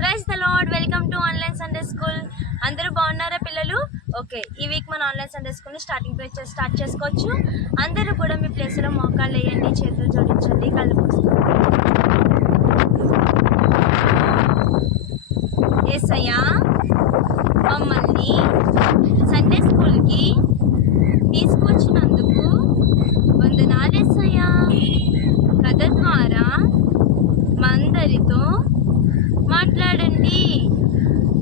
Praise the Lord. Welcome to online Sunday school. అందరూ బాగున్నారా పిల్లలు? ఓకే, ఈ వీక్ మన ఆన్లైన్ సండే స్కూల్ని స్టార్ట్ చేసుకోవచ్చు. అందరూ కూడా మీ ప్లేస్లో మోకాళ్ళు వేయండి, చేతులు జోడించండి, కళ్ళు మూసుకోండి. యేసయ్యా మమ్మల్ని సండే స్కూల్కి తీసుకొచ్చినందుకు వందనాలు యేసయ్యా. కథ ద్వారా మా అందరితో మాట్లాడండి.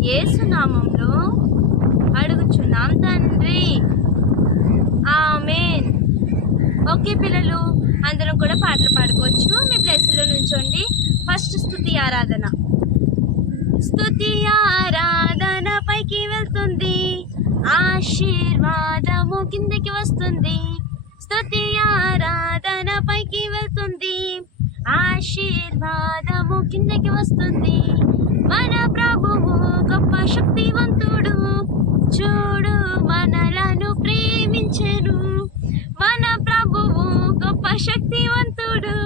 యేసు నామంలో అడుగుచున్నాం తండ్రి, ఆమేన్. ఓకే పిల్లలు, అందరం కూడా పాటలు పాడుకోవచ్చు. మీ ప్లేస్లో నుంచోండి. ఫస్ట్ స్తుతి ఆరాధన. స్తుతి ఆరాధన పైకి వెళ్తుంది, ఆశీర్వాదము కిందకి వస్తుంది. స్తుతి ఆరాధన పైకి వెళ్తుంది, ఆశీర్వాదము కిందకి వస్తుంది. మన ప్రభువు గొప్ప శక్తివంతుడు, చూడు మనలను ప్రేమించెను. మన ప్రభువు గొప్ప శక్తివంతుడు,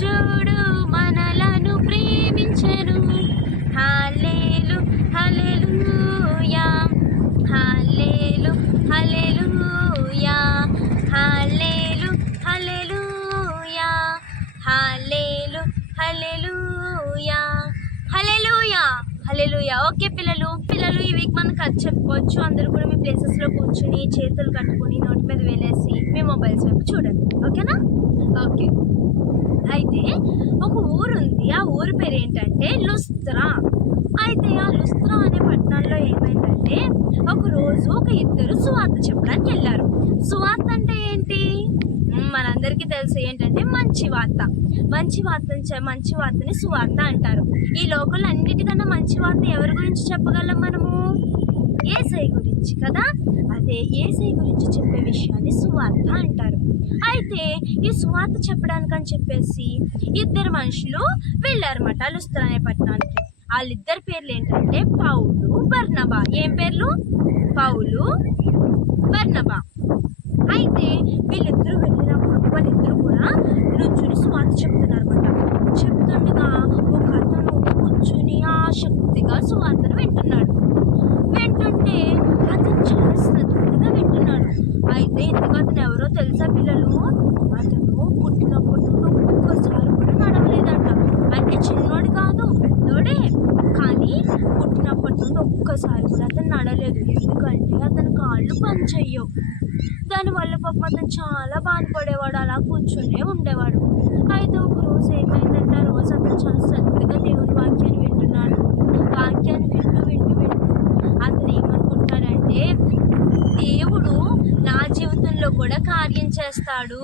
చూడు మనలను ప్రేమించెను. హల్లెలూయా హల్లెలూయా హల్లెలూయా హల్లెలూయా హల్లెలూయా హల్లెలూయా హల్లెలూయా హల్లెలూయా. ఓకే పిల్లలు, ఈ వీక్ మనం కథ చెప్పుకోవచ్చు. అందరూ కూడా మీ ప్లేసెస్లో కూర్చుని చేతులు కట్టుకుని నోటి మీద వేలేసి మీ మొబైల్స్ వైపు చూడండి. ఓకేనా? ఓకే. అయితే ఒక ఊరు ఉంది. ఆ ఊరి పేరు ఏంటంటే లుస్త్రా. అయితే ఆ లుస్త్రా అనే పట్టణంలో ఏమైందంటే ఒకరోజు ఇద్దరు సువార్త చెప్పడానికి వెళ్ళారు. సువార్త అంటే ఏంటి? మనందరికీ తెలుసు ఏంటంటే మంచి వార్త. మంచి వార్తని సువార్త అంటారు. ఈ లోకంలో అన్నిటికన్నా మంచి వార్త ఎవరి గురించి చెప్పగలం మనము? యేసయ్య గురించి కదా. అదే యేసయ్య గురించి చెప్పే విషయాన్ని సువార్త అంటారు. అయితే ఈ సువార్త చెప్పడానికని చెప్పేసి ఇద్దరు మనుషులు వెళ్ళారన్నమాట లుస్త్రా అనే పట్టణానికి. వాళ్ళిద్దరి పేర్లు ఏంటంటే పౌలు, బర్నబా. ఏం పేర్లు? పౌలు, బర్నబా. అయితే వీళ్ళిద్దరూ వెళ్ళినప్పుడు వాళ్ళిద్దరూ కూడా నుంచుని సువార్త చెప్తున్నారన్నమాట. చెప్తుండగా ఒక అతను కూర్చుని ఆసక్తిగా సువార్తను వింటున్నాడు. వింటుంటే అతను చాలా శ్రద్ధగా వింటున్నాడు. అయితే ఇంతకు అతను ఎవరో తెలుసా పిల్లలు? అతను పుట్టినప్పటి నుండి ఒక్కసారి కూడా నడవలేదంట. అంటే చిన్నోడు కాదు, పెద్దోడే. కానీ పుట్టినప్పటి నుండి ఒక్కసారి కూడా అతను నడలేదు. ఎందుకంటే అతని కాళ్ళు పనిచేయవు. దానివల్ల పాపం అతను చాలా బాధపడేవాడు, అలా కూర్చునే ఉండేవాడు. అయితే ఒక రోజు ఏమైందంటే ఆ రోజు అతను చాలా శ్రద్ధగా దేవుని వాక్యాన్ని వింటున్నాడు. వాక్యాన్ని వింటూ అతను ఏమనుకుంటాడంటే దేవుడు నా జీవితంలో కూడా కార్యం చేస్తాడు,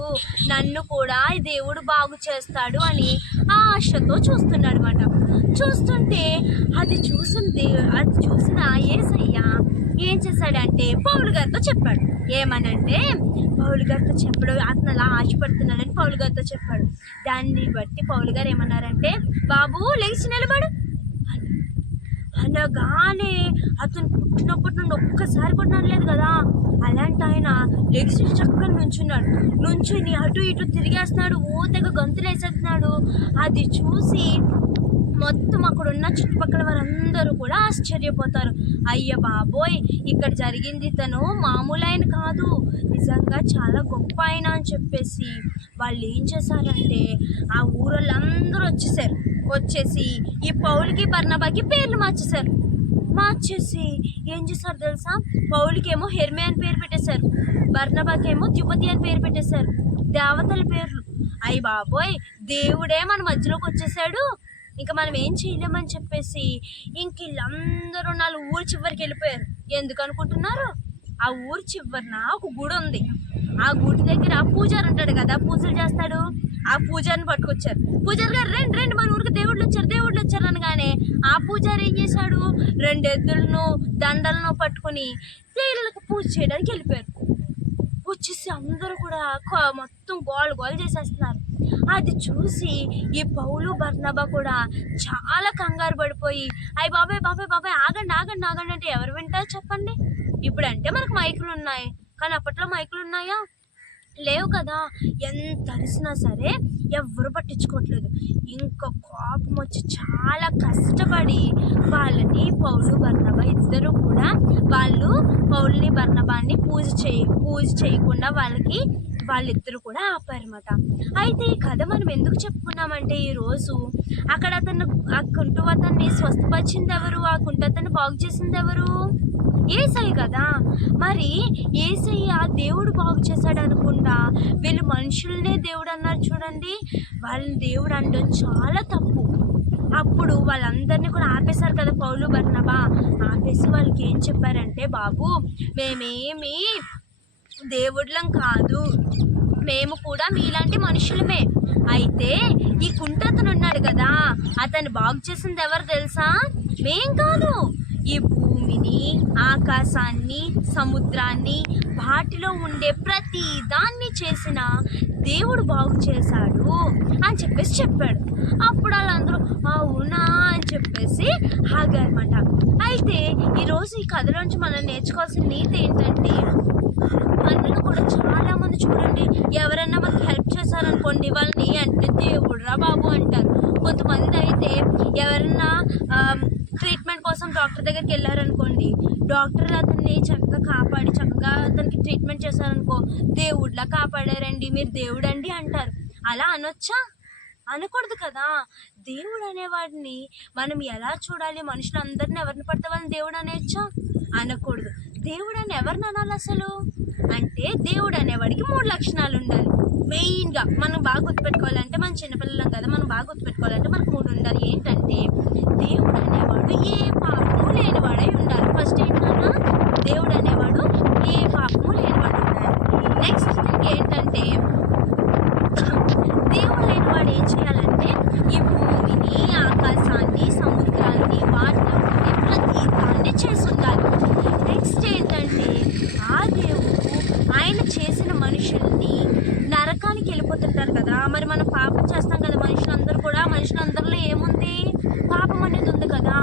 నన్ను కూడా దేవుడు బాగు చేస్తాడు అని ఆశతో చూస్తున్నాడు అన్నమాట. చూస్తుంటే అది చూసిన యేసయ్య ఏం చేశాడంటే పౌలు గారితో చెప్పాడు. ఏమనంటే పౌలు గారితో చెప్పాడు, అతను అలా ఆశపడుతున్నాడని పౌలు గారితో చెప్పాడు. దాన్ని బట్టి పౌలు గారు ఏమన్నారంటే, బాబు లేచి నిలబడు అనగానే అతను పుట్టినప్పటి నుండి ఒక్కసారి కూడా నడలేదు కదా. అలాంటి ఆయన లెగ్స్ చక్కగా నుంచుని అటు ఇటు తిరిగేస్తున్నాడు, తెగ గంతులు వేసేస్తున్నాడు. అది చూసి మొత్తం అక్కడ ఉన్న చుట్టుపక్కల వారందరూ కూడా ఆశ్చర్యపోతారు. అయ్య బాబోయ్, ఇక్కడ జరిగింది తను మామూలు ఆయన కాదు, నిజంగా చాలా గొప్ప ఆయన అని చెప్పేసి వాళ్ళు ఏం చేశారంటే ఆ ఊరోళ్ళందరూ వచ్చేసి ఈ పౌలుకి బర్నబాకి పేర్లు మార్చేసి ఏం చేశారు తెలుసా? పౌలుకేమో హెర్మే అని పేరు పెట్టేశారు, బర్నబాకేమో ద్యుపతి అని పేరు పెట్టేశారు. దేవతల పేర్లు. అయ్య బాబోయ్, దేవుడే మన మధ్యలోకి వచ్చేసాడు, ఇంకా మనం ఏం చేయలేమని చెప్పేసి ఇంక వీళ్ళందరూ 4 ఊరు చివరికి వెళ్ళిపోయారు. ఎందుకు అనుకుంటున్నారు? ఆ ఊరు చివరిన ఒక గుడి ఉంది. ఆ గుడి దగ్గర పూజారి ఉంటాడు కదా, పూజలు చేస్తాడు. ఆ పూజారిని పట్టుకొచ్చారు. పూజారి గారు రండి మన ఊరికి దేవుళ్ళు వచ్చారు అనగానే ఆ పూజారి ఏం చేశాడు? 2 ఎద్దులను దండలను పట్టుకుని వీళ్ళకి పూజ చేయడానికి వెళ్ళిపోయారు. వచ్చేసి అందరూ కూడా మొత్తం గోలు చేసేస్తున్నారు. అది చూసి ఈ పౌలు బర్నబా కూడా చాలా కంగారు పడిపోయి, అయ్య బాబాయ్ ఆగండి అంటే ఎవరు వింటారు చెప్పండి? ఇప్పుడంటే మనకు మైకులు ఉన్నాయి, కానీ అప్పట్లో మైకులు ఉన్నాయా? లేవు కదా. ఎంత అరిసినా సరే ఎవ్వరు పట్టించుకోవట్లేదు. ఇంకా కోపం వచ్చి చాలా కష్టపడి వాళ్ళని పౌలు బర్నబా ఇద్దరు కూడా వాళ్ళు పౌలుని బర్నబాని పూజ చేయకుండా వాళ్ళిద్దరు కూడా ఆపారన్నమాట. అయితే ఈ కథ మనం ఎందుకు చెప్పుకున్నామంటే ఈరోజు అక్కడ ఆ కుంటువతన్ని స్వస్థపరిచింది ఎవరు, ఆ కుంటతన్ని బాగు చేసింది ఎవరు? ఏసయ్య కదా. మరి ఏసయ్య దేవుడు బాగు చేశాడు అనుకుంటా వీళ్ళు మనుషులనే దేవుడు అన్నారు చూడండి. వాళ్ళని దేవుడు అనడం చాలా తప్పు. అప్పుడు వాళ్ళందరినీ కూడా ఆపేశారు కదా పౌలు బర్నబా. ఆపేసి వాళ్ళకి ఏం చెప్పారంటే, బాబు మేమేమి దేవుళ్ళం కాదు, మేము కూడా మీలాంటి మనుషులమే. అయితే ఈ కుంటతను ఉన్నాడు కదా, అతన్ని బాగు చేసింది ఎవరు తెలుసా? మేం కాదు. ఈ భూమిని, ఆకాశాన్ని, సముద్రాన్ని, వాటిలో ఉండే ప్రతి దాన్ని చేసిన దేవుడు బాగు చేశాడు అని చెప్పాడు. అప్పుడు వాళ్ళందరూ అవునా అని చెప్పేసి ఆగారన్నమాట. అయితే ఈరోజు ఈ కథలోంచి మనం నేర్చుకోవాల్సిన నీతి ఏంటంటే, మనలో కూడా చాలామంది చూడండి, ఎవరన్నా మనకి హెల్ప్ చేశారనుకోండి వాళ్ళని అంటే దేవుడురా బాబు అంటారు. కొంతమంది అయితే ఎవరన్నా ట్రీట్మెంట్ కోసం డాక్టర్ దగ్గరికి వెళ్ళారనుకోండి, డాక్టర్ అతన్ని చక్కగా అతనికి ట్రీట్మెంట్ చేశారనుకో, దేవుడిలా కాపాడారండి, మీరు దేవుడండి అంటారు. అలా అనొచ్చా? అనకూడదు కదా. దేవుడు అనేవాడిని మనం ఎలా చూడాలి? మనుషులందరిని ఎవరిని పడితే వాళ్ళని దేవుడు అనేయచ్చా? అనకూడదు. దేవుడు అని ఎవరిని అనాలి అసలు అంటే, దేవుడు అనేవాడికి 3 లక్షణాలు ఉండాలి. మెయిన్గా మనం బాగా గుర్తుపెట్టుకోవాలంటే, మనం చిన్నపిల్లలం కదా, మనం బాగా గుర్తుపెట్టుకోవాలంటే మనకు 3 ఉండాలి. ఏంటంటే, దేవుడు అనేవాడు ఏ పాపము లేనివాడై ఉండాలి. ఫస్ట్ ఏంటన్నా, దేవుడు అనేవాడు ఏ పాపము లేనివాడు ఉండాలి. నెక్స్ట్ థింగ్ ఏంటంటే, దేవుడు లేనివాడు ఏం చేయాలంటే ఈ భూమిని, ఆకాశాన్ని, సముద్రాన్ని, వాటిలో ప్రతి దాన్ని చేసి ఉండాలి. నెక్స్ట్ ఏంటంటే, ఆ దేవుడు ఆయన చేసిన మనుషుల్ని నరకానికి వెళ్ళిపోతుంటారు కదా. మరి మనం పాపం చేస్తాం కదా మనుషులందరిలో ఏముంది? పాపం అనేది ఉంది కదా.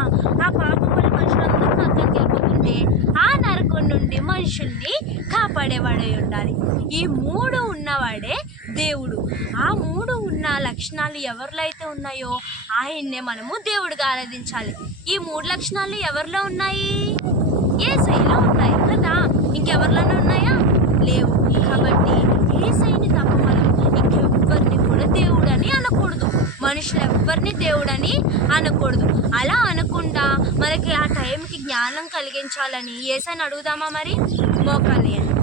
ఆ పాపం వల్ల మనుషులందరూ నరకానికి వెళ్ళిపోతుంటే ఆ నరకం నుండి మనుషుల్ని కాపాడేవాడై ఉండాలి. ఈ 3 ఉన్నవాడే దేవుడు. ఆ 3 ఉన్న లక్షణాలు ఎవరిలో అయితే ఉన్నాయో ఆయన్నే మనము దేవుడిగా ఆరాధించాలి. ఈ 3 లక్షణాలు ఎవరిలో ఉన్నాయి? యేసయ్యలో ఉన్నాయి కదా. ఇంకెవరిలోనే ఉన్నాయా? లేవు. కాబట్టి యేసయ్యని తప్ప మనం ఇంకెవ్వరిని కూడా దేవుడని అనకూడదు. మనుషులు ఎవ్వరిని దేవుడని అనకూడదు. అలా అనకుండా మనకి ఆ టైంకి జ్ఞానం కలిగించాలని యేసయ్యని అడుగుదామా? మరి మోకాలేయండి.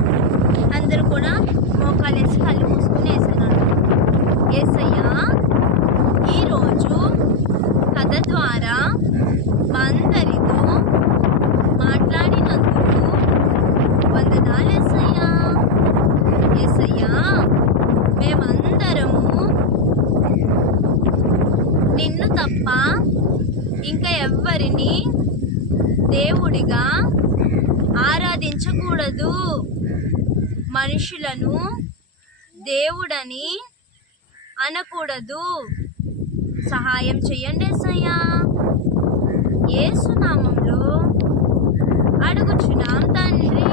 అందరూ కూడా మోకాలేసి కళ్ళు మూసుకుని యేసయ్యని అడుగుతాం. యేసయ్యా, ఈరోజు కథ ద్వారా మా అందరితో మాట్లాడినందుకు వందనాలు యేసయ్యా. యేసయ్యా, మేమందరము నిన్ను తప్ప ఇంకా ఎవ్వరిని దేవుడిగా ఆరాధించకూడదు. మనుషులను దేవుడని అనకూడదు. సహాయం చెయ్యండి యేసయ్యా. యేసు నామంలో అడుగుచున్నాం తండ్రి.